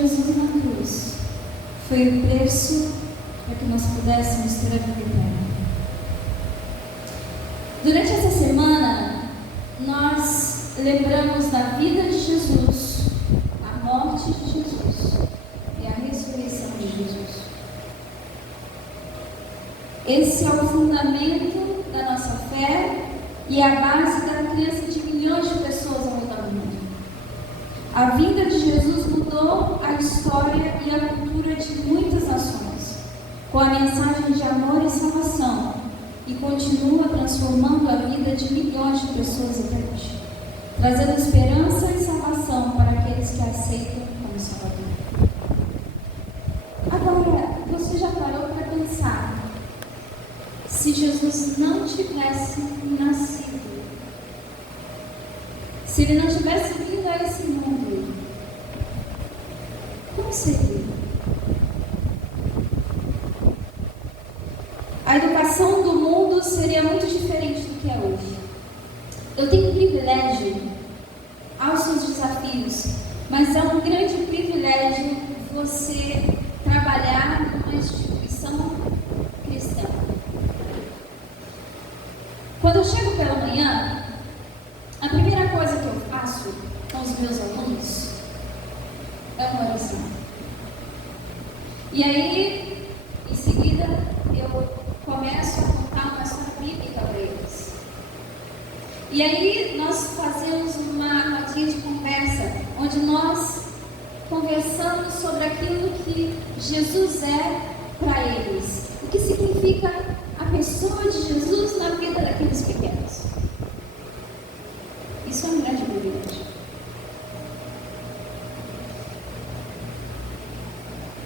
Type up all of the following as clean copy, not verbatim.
Jesus na cruz foi o preço para que nós pudéssemos ter a vida eterna. Durante essa semana, nós lembramos da vida de Jesus, a morte de Jesus e a ressurreição de Jesus. Esse é o fundamento da nossa fé e a base da crença de milhões de pessoas ao redor do mundo. A vinda de Jesus mudou a história e a cultura de muitas nações, com a mensagem de amor e salvação, e continua transformando a vida de milhões de pessoas até hoje, trazendo esperança e salvação para aqueles que a aceitam como Salvador. Agora, você já parou para pensar, se Jesus não tivesse nascido, se ele não tivesse vindo a esse mundo, como seria? A educação do mundo seria muito diferente do que é hoje. Eu tenho privilégio aos seus desafios, mas é um grande privilégio você trabalhar numa instituição cristã. Quando eu chego pela manhã, a primeira coisa que eu faço com os meus alunos é uma oração. E aí, em seguida, eu começo a contar uma história bíblica para eles. E aí, nós fazemos uma rodinha de conversa, onde nós conversamos sobre aquilo que Jesus é para eles. O que significa a pessoa de Jesus na vida daqueles pequenos. Isso é um grande privilégio.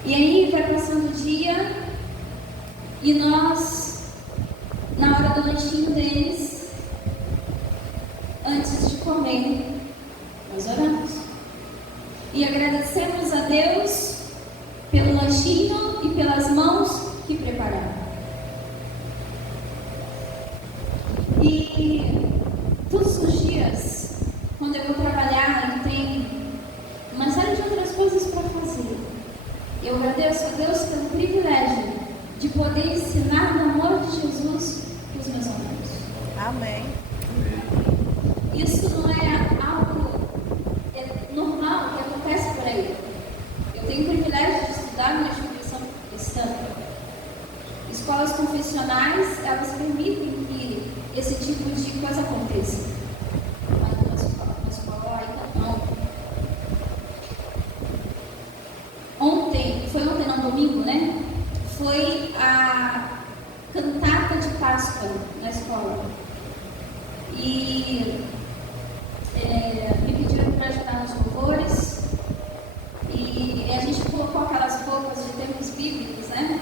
E aí vai passando o dia e nós, na hora do lanchinho deles, antes de comer, nós oramos. E agradecemos a Deus pelo lanchinho e pelas mãos que prepararam. E todos os dias, quando eu vou trabalhar e tem uma série de outras coisas para fazer, eu agradeço a Deus pelo privilégio de poder ensinar o amor de Jesus para os meus alunos. Amém. Isso não é algo normal que acontece por aí. Eu tenho o privilégio de estudar numa instituição cristã. Escolas confessionais, elas permitem que esse tipo de coisa aconteça. Mas na escola ainda não. Foi ontem, não, domingo, né? Foi a cantata de Páscoa na escola. E me pediram para ajudar nos louvores. E a gente colocou aquelas roupas de tempos bíblicos, né?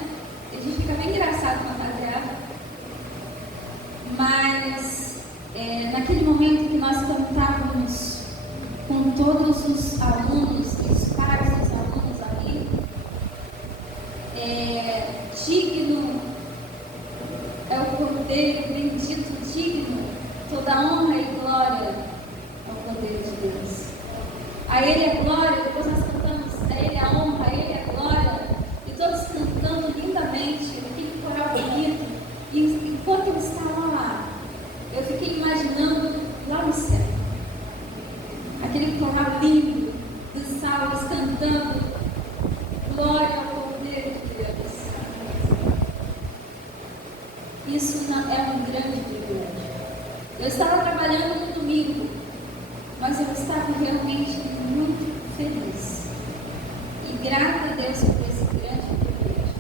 E a gente fica bem engraçado fantasiado. Mas naquele momento que nós cantávamos com todos os alunos e os pais dos alunos ali, digno é o Cordeiro bendito, digno, toda honra e glória ao Cordeiro de Deus. A Ele é glória, depois nós cantamos a Ele a honra, a Ele a glória, e todos cantando lindamente, aquele coral bonito, e enquanto ele estava lá, eu fiquei imaginando lá no céu, aquele coral lindo, dos salmos cantando, glória ao Cordeiro de Deus. Isso é um grande privilégio. Eu estava trabalhando no domingo, mas eu estava realmente muito feliz e grata a Deus por esse grande privilégio.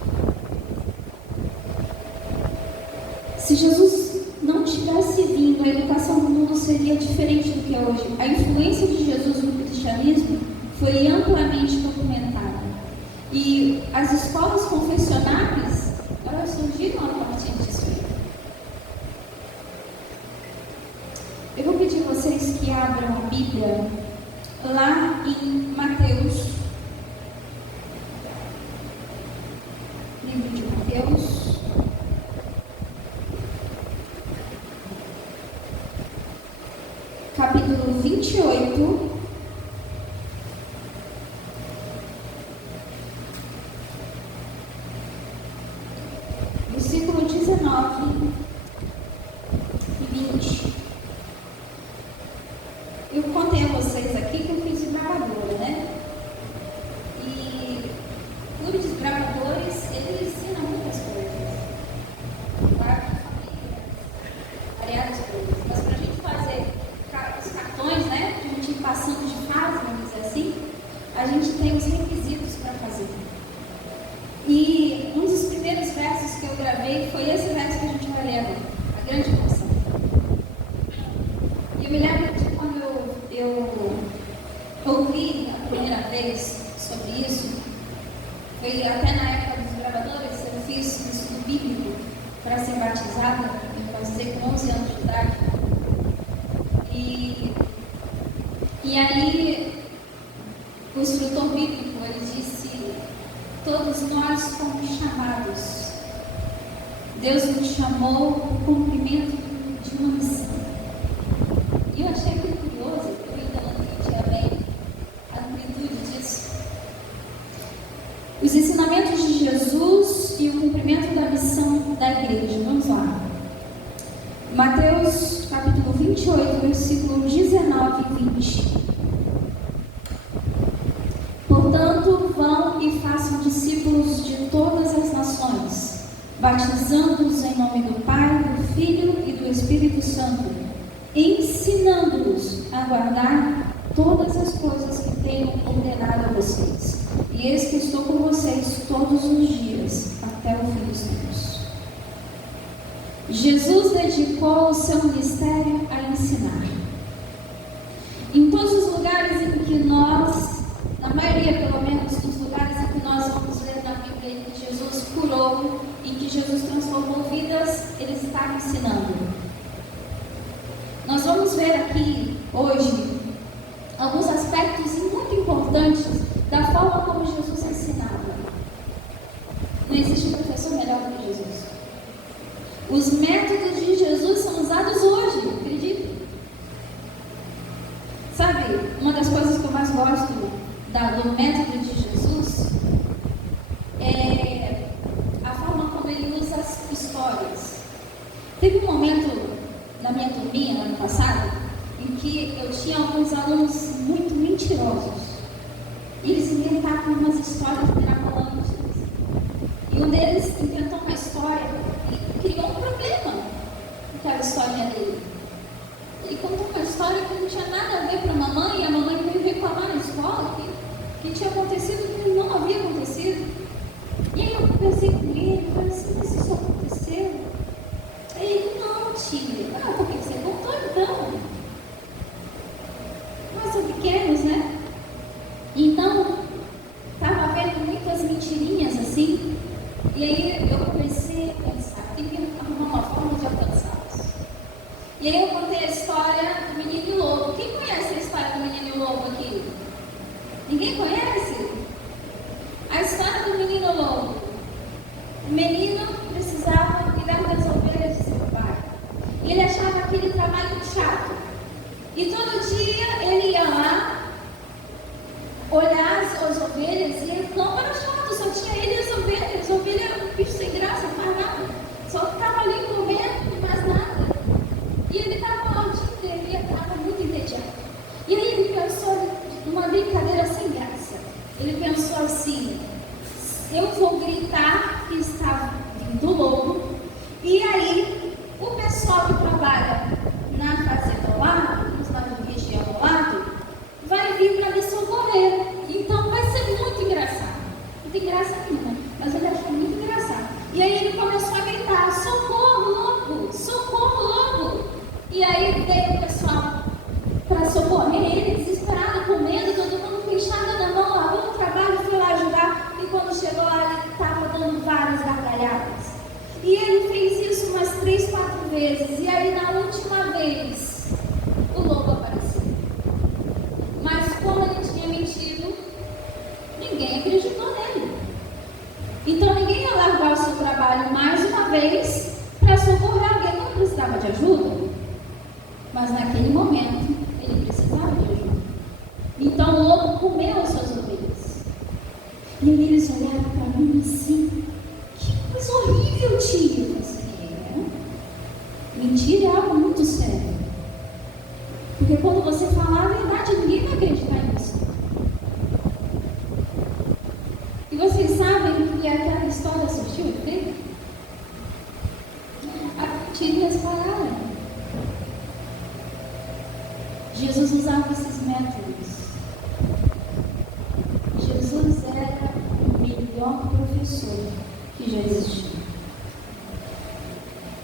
Se Jesus não tivesse vindo, a educação do mundo seria diferente do que é hoje. A influência de Jesus no cristianismo foi amplamente documentada. E as escolas confessionais, elas surgiram a partir disso aí. Eu vou pedir a vocês que abram a Bíblia lá em Mateus, livro de Mateus, capítulo 28, 19 e 20. Eu contei a vocês aqui que eu fui desbravadora, né? E por desbravadores, ele ensina muitas coisas. Para a família, variadas coisas. Mas para a gente fazer os cartões, né? Para a gente ir passando de fase, vamos dizer assim, a gente tem os requisitos para fazer. E um dos primeiros versos que eu gravei foi esse verso que a gente vai ler agora, a grande emoção. E eu me lembro de quando eu ouvi a primeira vez sobre isso, foi até na época dos gravadores, eu fiz um estudo bíblico para ser batizada, eu posso dizer com 11 anos de idade. E aí, o instrutor bíblico, ele disse: todos nós fomos chamados. Deus nos chamou para o cumprimento de uma missão. E eu achei aquilo curioso, eu ainda não entendia bem a amplitude disso. Os ensinamentos de Jesus e o cumprimento da missão da igreja. Vamos lá. Mateus capítulo 28, versículo 19 e 20. Portanto, vão e façam discípulos de todas as nações, batizando-os em nome do Pai, do Filho e do Espírito Santo, ensinando-os a guardar todas as coisas que tenho ordenado a vocês. E eis que estou com vocês todos os dias, até o fim dos tempos. Jesus dedicou o seu ministério a ensinar. Em todos os lugares em que nós, na maioria pelo menos dos lugares em que nós vamos ver na Bíblia em que Jesus curou, em que Jesus transformou vidas, ele está ensinando. Nós vamos ver aqui hoje alguns aspectos muito importantes da forma como Jesus ensinava. Não existe professor melhor do que Jesus. Os métodos de Jesus são usados hoje, acredita? Sabe, uma das coisas que eu mais gosto do método de Jesus é a forma como ele usa as histórias. Teve um momento na minha turminha, no ano passado, em que eu tinha alguns alunos muito mentirosos. E eles inventavam umas histórias mirabolantes. E um deles inventou uma história e criou um problema naquela historinha dele. Ele contou uma história que não tinha nada a ver para a mamãe, e a mamãe veio reclamar na escola que tinha acontecido que não havia acontecido. E aí eu conversei com ele, falei assim: mas isso aconteceu? Aí ele: não, tia. Ah, por que você contou então? Nós somos pequenos, né? Então, estava vendo muitas mentirinhas assim, e aí eu comecei a pensar, tem que arrumar uma forma de alcançá-los. E aí eu contei a história do menino e o lobo. Quem conhece a história do menino e o lobo aqui? Ninguém conhece? A história do menino e o lobo. O menino precisava cuidar das ovelhas de seu pai. E ele achava aquele trabalho chato. E todo dia ele ia lá olhar as ovelhas, e não era chato, só tinha ele e as ovelhas. A ovelha era um bicho sem graça, não faz nada. Só ficava ali comendo e mais nada. E ele estava lá o dia inteiro, ele estava muito entediado. E aí ele pensou numa brincadeira sem graça. Ele pensou assim: eu vou gritar que está vindo o lobo, e aí o pessoal que trabalha na fazenda ao lado, na região ao lado, vai vir para me socorrer. Então vai ser muito engraçado. Não tem graça nenhuma, mas ele achou muito engraçado. E aí ele começou a gritar: socorro, lobo! Socorro, lobo! E aí veio o pessoal para socorrer ele, desesperado, com medo, todo mundo com enxada na mão, largou o trabalho, foi lá ajudar. E quando chegou lá, ele estava dando várias gargalhadas. E ele fez isso umas 3, 4 vezes. E aí na última vez, o lobo apareceu. Mas como ele tinha mentido, ninguém acreditou nele. Então ninguém ia largar o seu trabalho mais uma vez para socorrer alguém que não precisava de ajuda. Mas naquele momento, ele precisava de ajuda. Então o lobo comeu as suas ovelhas. E aí eles olharam para mim assim: que coisa horrível, tio. Eu falei assim: Mentira é algo muito sério. Porque quando você falar a verdade, ninguém vai acreditar nisso. E vocês sabem que aquela história surgiu efeito? As mentirinhas pararam. Jesus usava esses métodos. Jesus era o melhor professor que já existiu.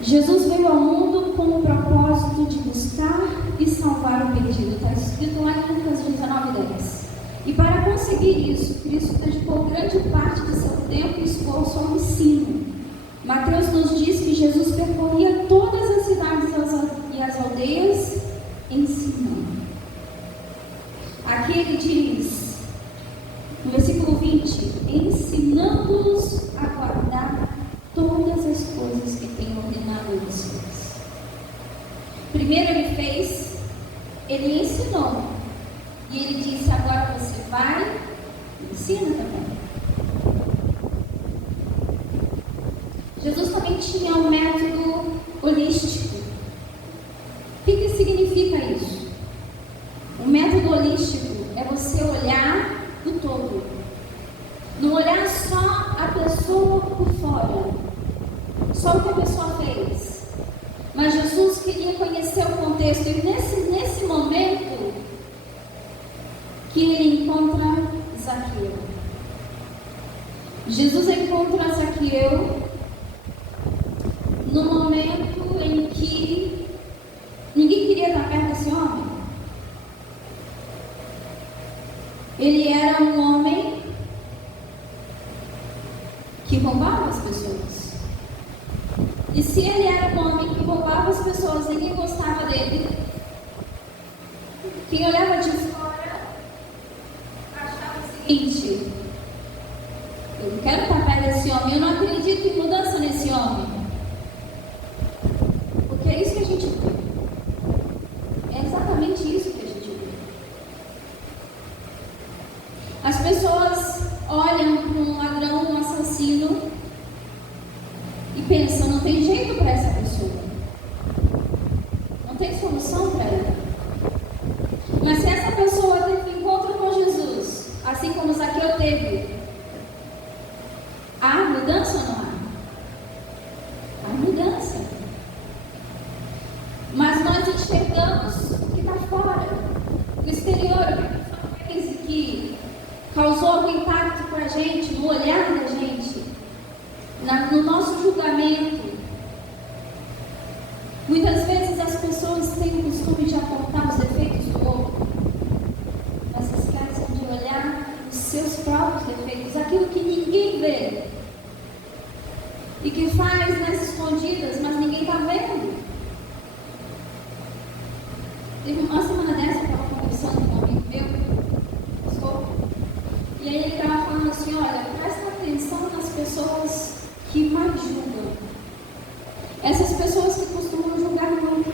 Jesus veio ao mundo com o propósito de buscar e salvar o perdido. Está escrito lá em Lucas 19:10. E para conseguir isso, Cristo dedicou grande parte de seu tempo e esforço ao ensino. Mateus nos diz que Jesus percorria todas as cidades e as aldeias ensinando. Aqui ele diz, no versículo 20, ensinando-os a guardar todas as coisas que tem ordenado a vocês. Primeiro ele ensinou. E ele disse, agora você vai e ensina também. Jesus também tinha um método holístico. O que significa isso? O método holístico é você olhar o todo. Não olhar só a pessoa por fora, só o que a pessoa fez. Mas Jesus queria conhecer o contexto. E nesse momento que ele encontra Zaqueu. Jesus encontra Zaqueu no momento em que ninguém queria estar perto desse homem. Ele era um homem que roubava as pessoas. E se ele era um homem que roubava as pessoas, ninguém gostava dele. Quem olhava de fora achava o seguinte: eu não quero estar perto desse homem, eu não acredito em mudança nesse homem. Porque é isso que a gente vê. É exatamente isso que a gente vê. As pessoas olham para um ladrão, um assassino e pensam, não tem jeito para essa pessoa. Não tem solução para ela. Mas se essa pessoa teve um encontro com Jesus, assim como Zaqueu teve, há mudança ou não há? Há mudança. Mas nós enxergamos o que está fora, o exterior, o que a pessoa fez e que causou algum impacto para a gente, no olhar da gente, no nosso julgamento. Muitas vezes as pessoas têm o costume de apontar os defeitos do outro, mas esquecem de olhar os seus próprios defeitos, aquilo que ninguém vê e que faz nas escondidas, mas ninguém está vendo. Teve uma semana dessa, eu estava conversando com um amigo meu, pastor, e aí ele estava falando assim, olha, presta atenção nas pessoas que mais julgam. Essas pessoas que costumam julgar muito,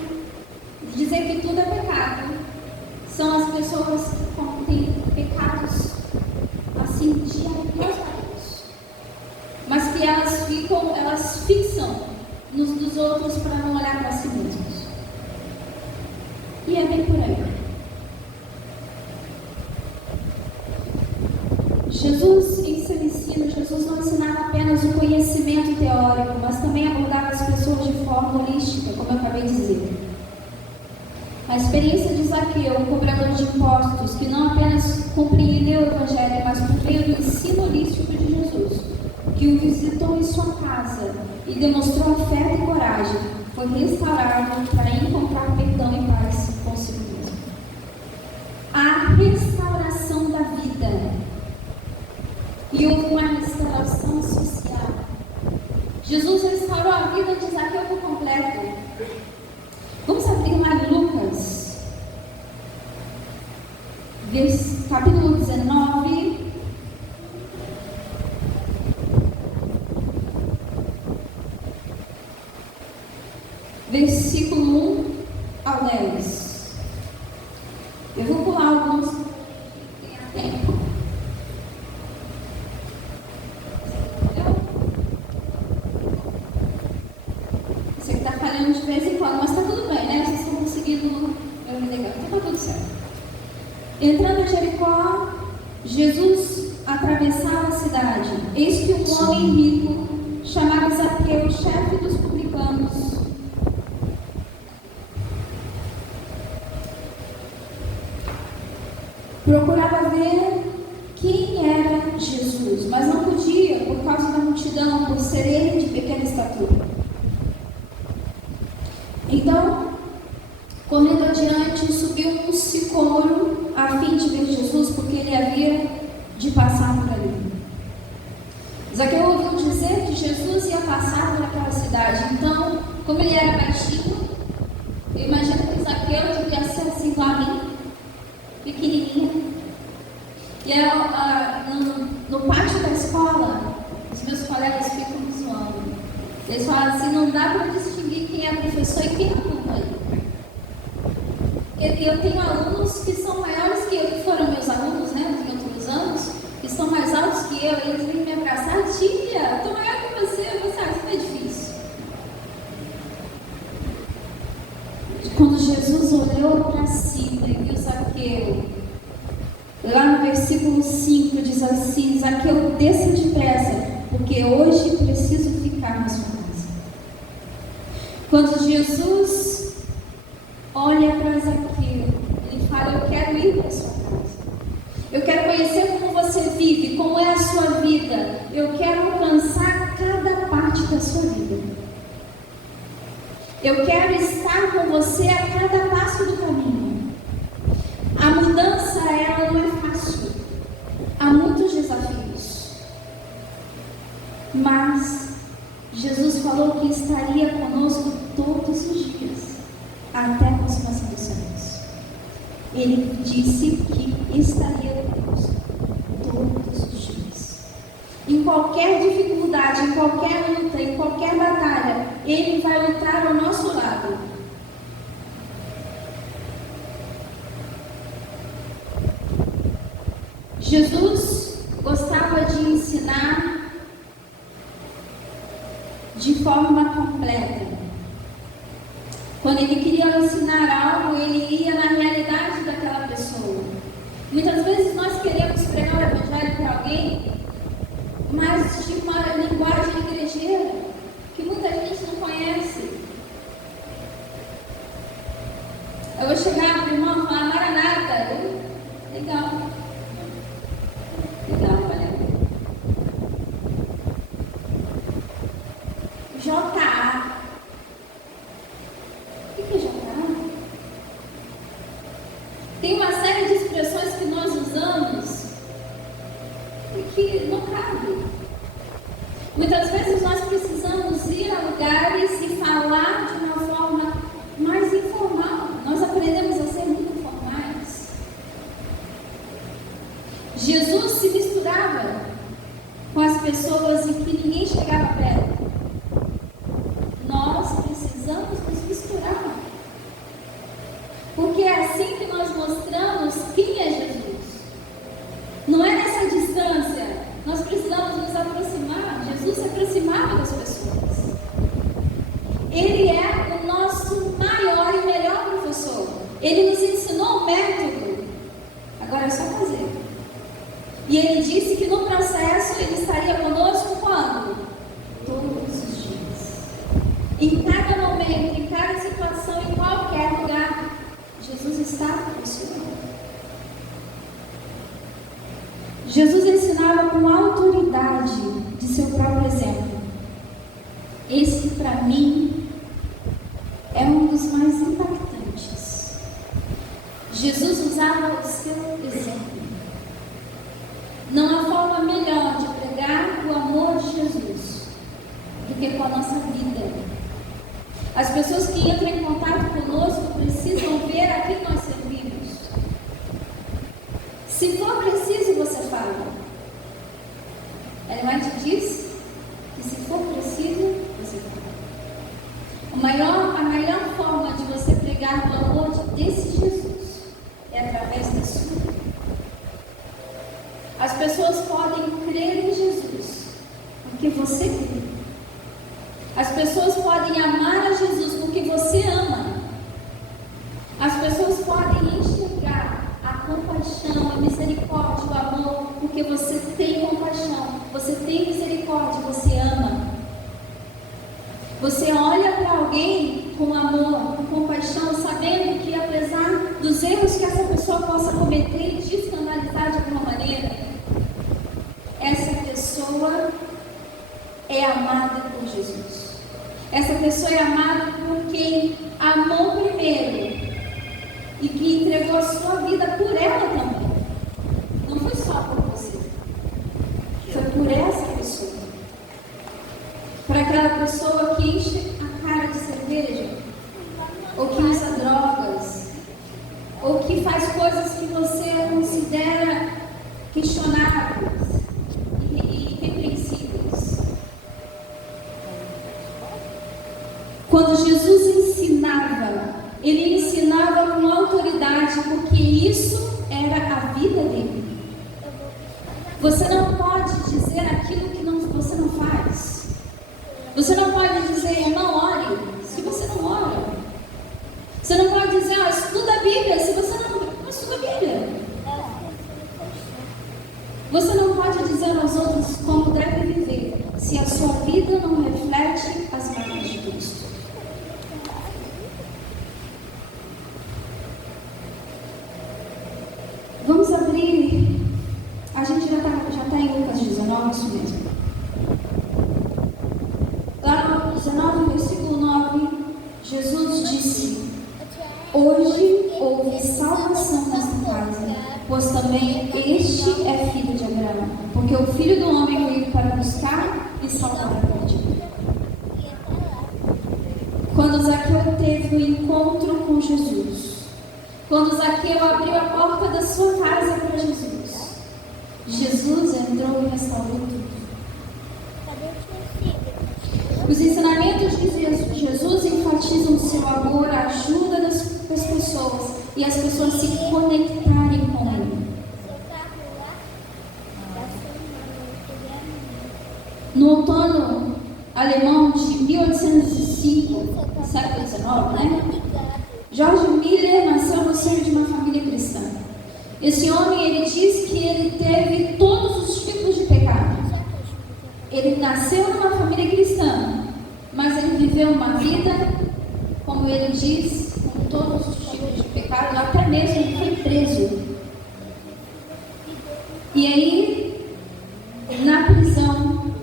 dizer que tudo é pecado, são as pessoas que têm pecados assim diários, mas que elas fixam nos dos outros para não olhar para si mesmos. E é bem por aí. Jesus, em seu ensino, Jesus não ensinava apenas o conhecimento teórico, mas também abordava as pessoas de forma holística, como eu acabei de dizer. A experiência de Zaqueu, um cobrador de impostos, que não apenas compreendeu o Evangelho, mas por meio do ensino holístico de Jesus, que o visitou em sua casa e demonstrou afeto e coragem, foi restaurado para encontrar perdão e paz consigo mesmo. A restauração da vida. E houve uma restauração social. Jesus restaurou a vida de Zaqueu por completo. Vamos abrir lá em Lucas, capítulo 19. Versículo 1 ao 10. Eu vou pular alguns, tenha tempo. Você que está falhando de vez em quando, aquilo, eu me legal, estava tudo certo. Entrando em Jericó, Jesus atravessava a cidade. Eis que um homem rico, chamado Zaqueu, chefe dos publicanos, procurava ver quem era Jesus, mas não podia por causa da multidão, por ser ele de pequena estatura. Então, correndo adiante, subiu um sicômoro a fim de ver Jesus, porque ele havia de passar por ali. Zaqueu ouviu dizer que Jesus ia passar por aquela cidade. Então, como ele era baixinho, eu imagino que Zaqueu devia ser assim igual a mim, pequenininha. E no pátio da escola, os meus colegas ficam me zoando. Eles falam assim, não dá para distinguir quem é professor e quem é aluno. Eu tenho alunos que são maiores que eu, que foram meus alunos, né, em outros anos, que são mais altos que eu, e eles vêm me abraçar, tia, estou maior que você, você sabe, isso não é difícil. Quando Jesus olhou para cima e viu Zaqueu, lá no versículo 5 diz assim, Zaqueu, desça depressa, porque hoje preciso ficar na sua casa. Quando Jesus olha para Zaqueu, ele fala, eu quero ir para a sua casa. Eu quero conhecer como você vive, como é a sua vida. Eu quero alcançar cada parte da sua vida. Eu quero estar com você a cada passo do caminho. A mudança, ela não é fácil. Há muitos desafios. Mas Jesus falou que estaria conosco todos os dias, até a consumação dos séculos. Ele disse que estaria conosco todos os dias. Em qualquer dificuldade, em qualquer luta, em qualquer batalha, Ele vai lutar ao nosso lado. Jesus gostava de ensinar de forma completa. Quando ele queria ensinar algo, ele ia na realidade daquela pessoa. Muitas vezes nós queremos pregar o evangelho para alguém, mas de uma linguagem igrejeira, que muita gente não conhece. Eu vou chegar para o irmão e falar, Maranata, legal. Legal, olha. J.A. O que é J.A.? Tem uma série de expressões que nós usamos e que não cabe. Muitas vezes nós precisamos ir a lugares e falar de uma forma mais informal. Nós aprendemos a ser muito formais. Jesus se misturava com as pessoas em que ninguém chegava perto. Nós precisamos nos misturar. Porque é assim que nós mostramos quem é Jesus. Não é nessa distância. Nós precisamos nos aproximar. Jesus se aproximava das pessoas. Ele é o nosso maior e melhor professor. Ele nos ensinou um método. Agora é só fazer. E ele disse que no processo ele estaria conosco quando? Todos os dias. Em cada momento, em cada situação, em qualquer lugar, Jesus está conosco. Jesus ensinava com autoridade de seu próprio exemplo. Esse, para mim, é um dos mais impactantes. Jesus usava o seu exemplo. Não há forma melhor de pregar o amor de Jesus do que com a nossa vida. As pessoas que entram em contato conosco precisam ver a quem nós servimos. Se for preciso, você fala. Ellen White diz que se for preciso, você fala. A melhor forma de você pregar o amor desse Jesus é através da sua vida. As pessoas podem crer em Jesus porque você crê. As pessoas podem amar a Jesus porque você ama. tem compaixão, você tem misericórdia, você ama. Você olha para alguém com amor, com compaixão, sabendo que apesar dos erros que essa pessoa possa cometer e te escandalizar de alguma maneira, essa pessoa é amada por Jesus. Essa pessoa é amada por quem amou primeiro e que entregou a sua vida por ela também. Não foi só por você, foi por essa pessoa. Para aquela pessoa que enche a cara de cerveja, ou que usa drogas, ou que faz coisas que você considera questionáveis e repreensíveis. Quando Jesus ensinava, ele ensinava com autoridade, porque isso era a vida dele. Você não pode dizer aquilo que você não faz. Você não pode dizer, não ore, se você não ora. Você não pode dizer, estuda a Bíblia, se você não estuda a Bíblia. Você não pode dizer aos outros como deve viver, se a sua vida não reflete as marcas de Cristo. Vamos abrir, a gente já está em Lucas 19, isso mesmo. Lá no 19, versículo 9, Jesus disse: hoje houve salvação nesta casa, pois também este é filho de Abraão, porque o Filho do Homem veio para buscar e salvar a perdido. Quando Zaqueu teve o encontro com Jesus, quando Zaqueu abriu a porta da sua casa para Jesus, Jesus entrou e restaurou tudo. Os ensinamentos de Jesus enfatizam o seu amor, a ajuda das pessoas e as pessoas se conectarem com ele. No outono alemão de 1805, século XIX, né? George Miller nasceu no seio de uma família cristã. Esse homem, ele diz que ele teve todos os tipos de pecado. Ele nasceu numa família cristã, mas ele viveu uma vida, como ele diz, com todos os tipos de pecado, até mesmo ele foi preso. E aí, na prisão,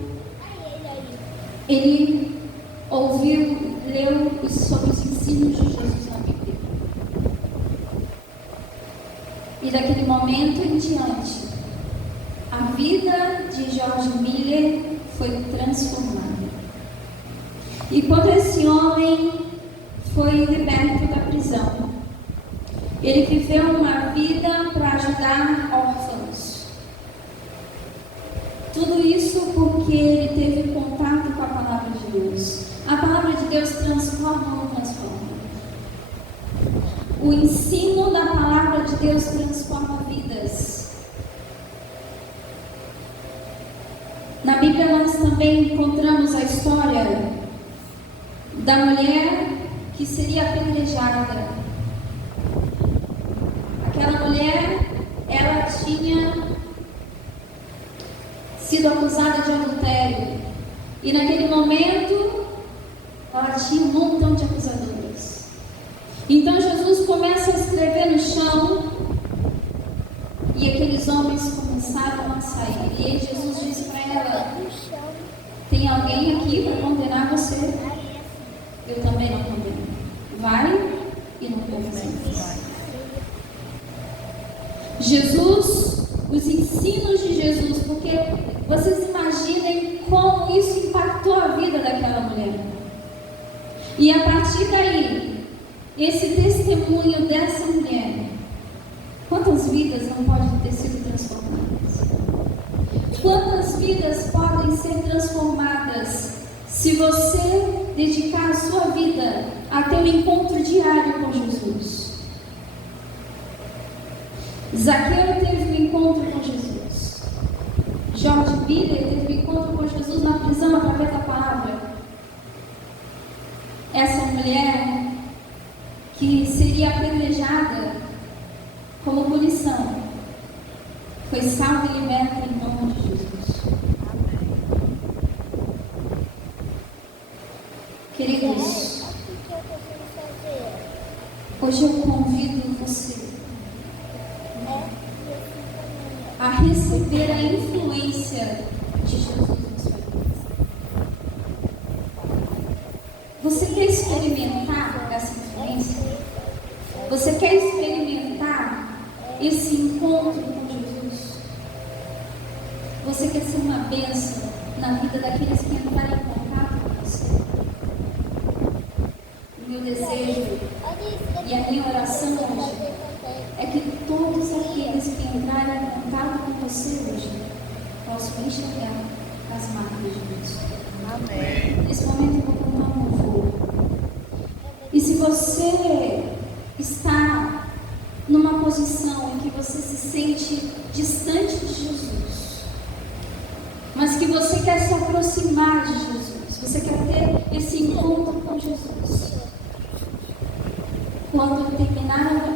ele leu sobre os ensinos de Jesus na Bíblia. E daquele momento em diante, a vida de George Miller foi transformada. E quando esse homem foi liberto da prisão, ele viveu uma vida para ajudar órfãos. Tudo isso porque ele teve contato com a palavra de Deus. A palavra de Deus transforma ou não transforma? O ensino da palavra de Deus transforma vidas. Na Bíblia nós também encontramos a história da mulher que seria apedrejada. Aquela mulher, ela tinha sido acusada de adultério. E naquele momento, ela tinha um montão de acusadores. Então Jesus começa a escrever no chão, e aqueles homens começaram a sair. E aí Jesus disse para ela: tem alguém aqui para condenar você? Eu também não condeno. Vai e não condenes. Jesus, os ensinos de Jesus, porque vocês imaginem como isso impactou a vida daquela mulher. E a partir daí, esse testemunho dessa mulher, quantas vidas não podem ter sido transformadas? Quantas vidas podem ser transformadas se você dedicar a sua vida a ter um encontro diário com Jesus? Zaqueu teve um encontro com Jesus. George Miller teve um encontro com Jesus na prisão através da palavra. Essa mulher que seria apedrejada como punição foi salva e liberta em nome de Jesus. Hoje eu convido você a receber a influência de Jesus na sua vida. Você quer experimentar essa influência? Você quer experimentar esse encontro com Jesus? Você quer ser uma bênção na vida daqueles que entrarem em contato com você? O meu desejo e a minha oração hoje é que todos aqueles que entrarem em contato com você hoje possam enxergar as marcas de Cristo. Amém. Nesse momento eu vou contar um louvor. E se você está numa posição em que você se sente distante de Jesus, mas que você quer se aproximar de Jesus, você quer ter esse encontro com Jesus, quando eu terminar a